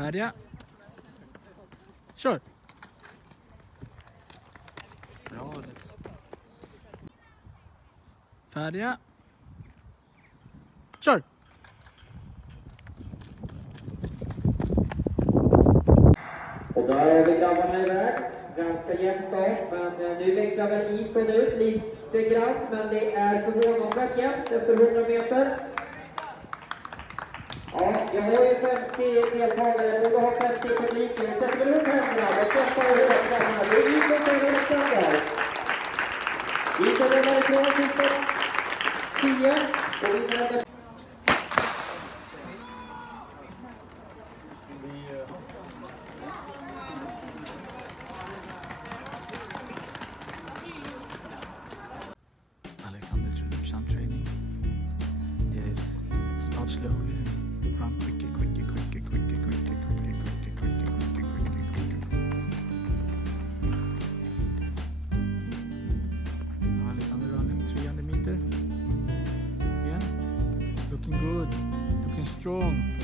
Färdiga. Kör! Bra Alex. Färdiga. Kör! Och där har vi grabbarna iväg. Ganska jämn start, men eh, nu vecklar väl Iton ut lite grann, men det är förvånansvärt jämnt efter 100 meter. Ja, jag har ju 50 deltagare, borde ha 50 i publiken. Vi sätter väl upp händerna och klappar och hårt. Det är Iton som Alexander. sänder. Iton lämnar ifrån sista 10 och vinner strong.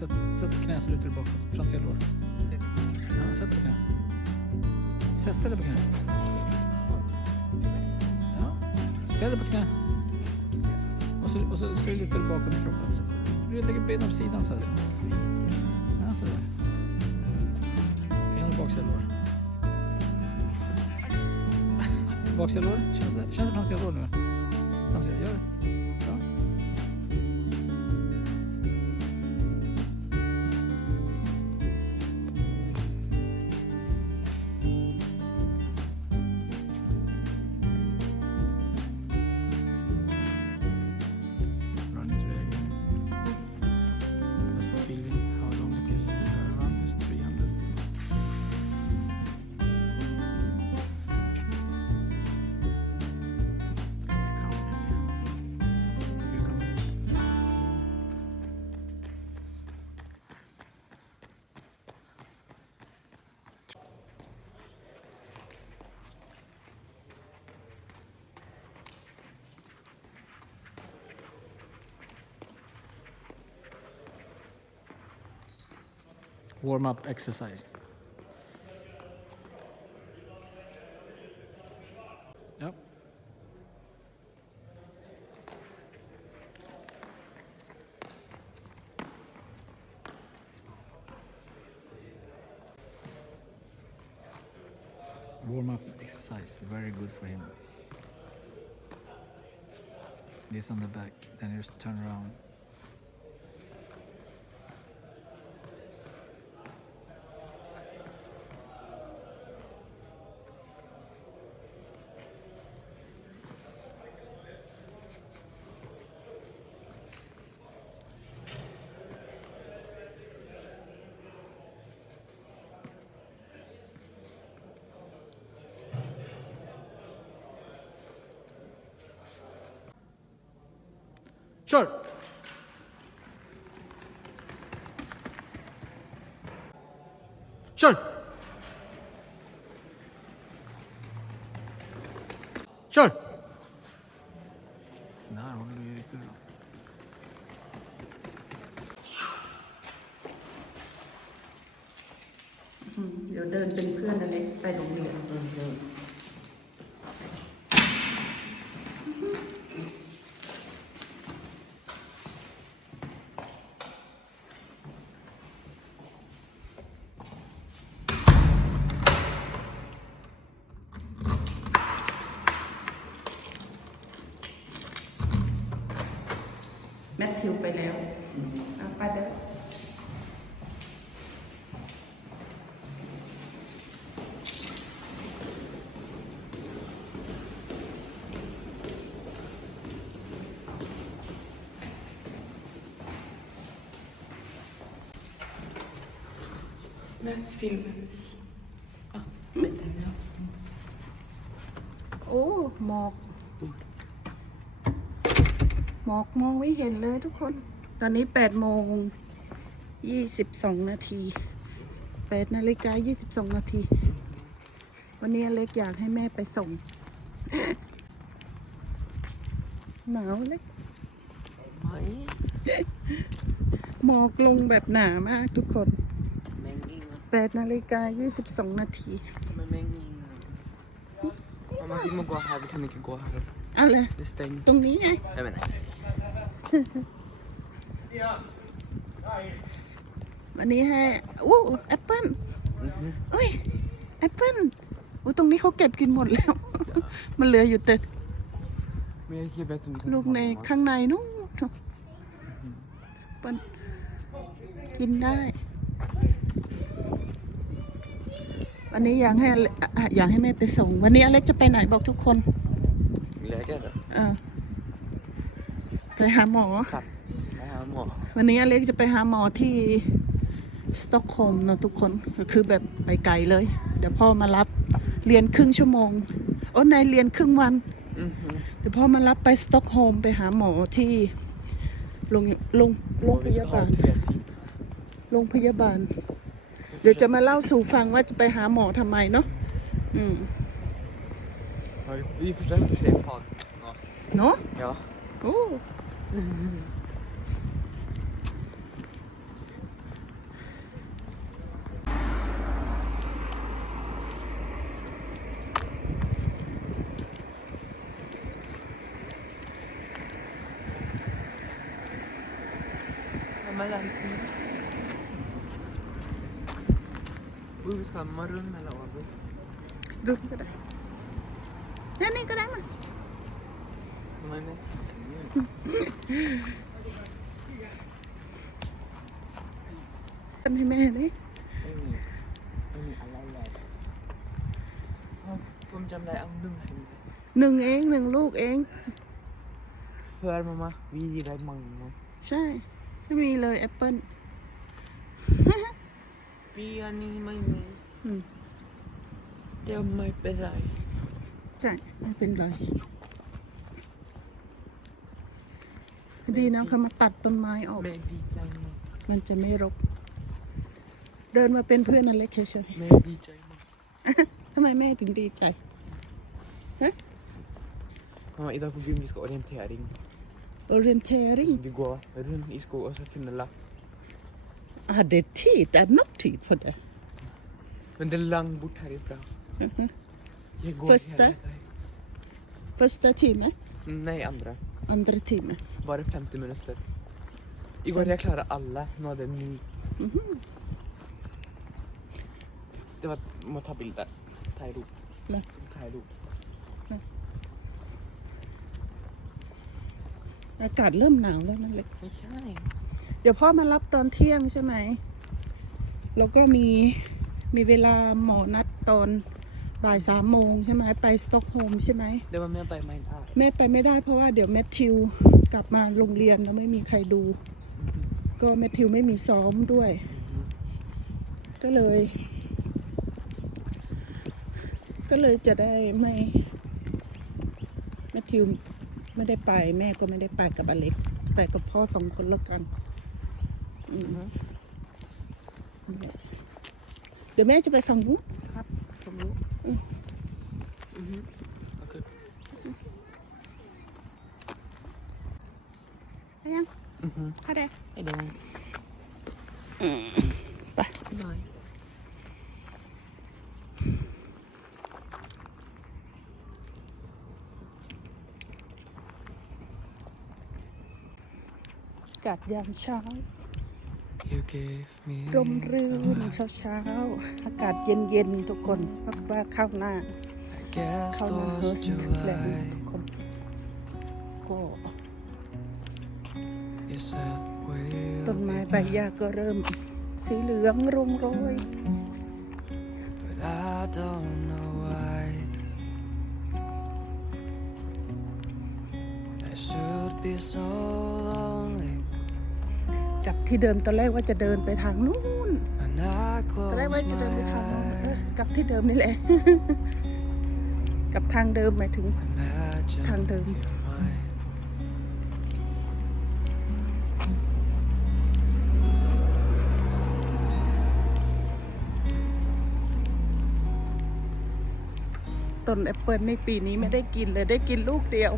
Sätt, sätt knä så lutar du bakåt. Franzén lår. Ja, sätt dig på knä. Sätt, ställ dig på knä. Ja, ställ dig på knä. Och så, och så ska du luta dig bakåt med kroppen. Så. Du lägger benen på sidan så här. Så. Ja, så där. och baksida lår. Baksida lår. Känns det, känns det framsida lår nu? Framsida, gör det. Warm up exercise. Yep. Warm up exercise, very good for him. This on the back, then just turn around. Sure. Sure. Sure. แมทธิวไปแล้วอะไปเด้อแม่ฟิล์มไม่ได้แล้วโอ้หมอกห มอกมองไม่เห็นเลยทุกคน ตอนนี้แปดโมงยี่สิบสองนาทีแปดนาฬิกายี่สิบสองนาที วันนี้อเล็กอยากให้แม่ไปส่ง หนาวเล็กไม่หมอกลงแบบหนามากทุกคนแมงยิงอะแปดนาฬิกายี่สิบสองนาทีทำไมแมงยิงอะมาที่มากัวหาไปทำไมกัวหาอะไร det stänger ตรงนี้ไง jag menar วันนี้ให้อู้แอปเปิ้ล Mhm. เอ้ยแอปเปิ้ลโอ้ตรงนี้เขาเก็บกินหมดแล้ว มันเหลืออยู่แต่ men jag gick bättre om du ลูกในข้างในนู้นเปิ้ลกินได้ วันนี้อยากให้อเล็กอะอยากให้แม่ไปส่ง วันนี้อเล็กจะไปไหนบอกทุกคน läkare เออ ไปหาหมอ ครับไปหาหมอ วันนี้อเล็กจะไปหาหมอที่สต็อกโฮล์มเนอะทุกคนก็คือแบบไปไกลเลย เดี๋ยวพ่อมารับเรียนครึ่งชั่วโมงโอ้นายเรียนครึ่งวัน Mhm. เดี๋ยวพ่อมารับไปสต็อกโฮล์มไปหาหมอที่โรงโรงโรงพ vi ยา ska บา ha ล tre till โรงพยาบาล เดี๋ยวจะมาเล่าสู่ฟังว่าจะไปหาหมอทำไมเนาะอืม vi försöker tre fag ja. เนาะ ja โอ้ mellan Vi ska ha morgon mellan varven รุ่นก็ได้นี่นี่ก็ได้มา Men เป็นให้แม่ดิไม่มีไม่มีอะไรเลยผมจำได้เอาหนึ่งให้หนึ่งเองหนึ่งลูกเอง เพื่อนมามาวีได้มั้งมั้งใช่ ไม่มีเลยแอปเปิ้ลปีอันนี้ไม่มีอืม เดี๋ยวไม่เป็นไร ใช่ ไม่เป็นไร ดีนะเขามาตัดต้นไม้ออก แม่ดีใจมากมันจะไม่รก เดินมาเป็นเพื่อนอเล็กเฉยแม่ดีใจมากๆทำไมแม่ถึงดีใจ Mamma, idag på gym vi ska orientering. orientering Vi går runt i skog och så finner lapp. ah, det är tid, det är nog tid för det Men det är långt bort härifrån. Mhm. Jag går Första? hela tiden. första timmen, Nej, andra. Andra timmen Bara 50 minuter. Igår jag klarade alla, nu är det ny. Mhm. Det var, man tar bilder. Ta ihop. Nej. Ta ihop. อากาศเริ่มหนาวแล้วนั่นเล็กไม่ใช่ เดี๋ยวพ่อมารับตอนเที่ยงใช่ไหม แล้วก็มีมีเวลาหมอนัดตอน บ่ายสามโมงใช่ไหมไปสต็อกโฮล์มใช่ไหม Det var med på min app. แม่ไปไม่ได้เพราะว่าเดี๋ยวแมทธิวกลับมาโรงเรียนแล้วไม่มีใครดู ก็แมทธิวไม่มีซ้อมด้วย ก็เลย ก็เลยจะได้ไม่แมทธิวไม่ได้ไปแม่ก็ไม่ได้ไปกับอเล็กไปกับพ่อสองคนแล้วกันอืมเดี๋ยวแม่จะไปฝั่งนู้นครับผมรู้ ไปยังเข้าได้ไปเดิไปกัดยามเช้า ร่มรื่นเช้าเช้าๆอากาศเย็นเย็นๆทุกคนเพราะว่าเข้าหน้า เข้าหน้าเฮิร์สแล้ว July ทุกคนก็ต้นไม้ใบหญ้าก็เริ่ม สีเหลืองรุงโรย But I don't know why I should be so long จากที่เดิมตอนแรกว่าจะเดินไปทางนู้นตอนแรกว่าจะเดินไปทางนู้นกลับที่เดิมนี่แหละกับทางเดิมหมายถึงทางเดิมต้นแอปเปิลในปีนี้ไม่ได้กินเลยได้กินลูกเดียว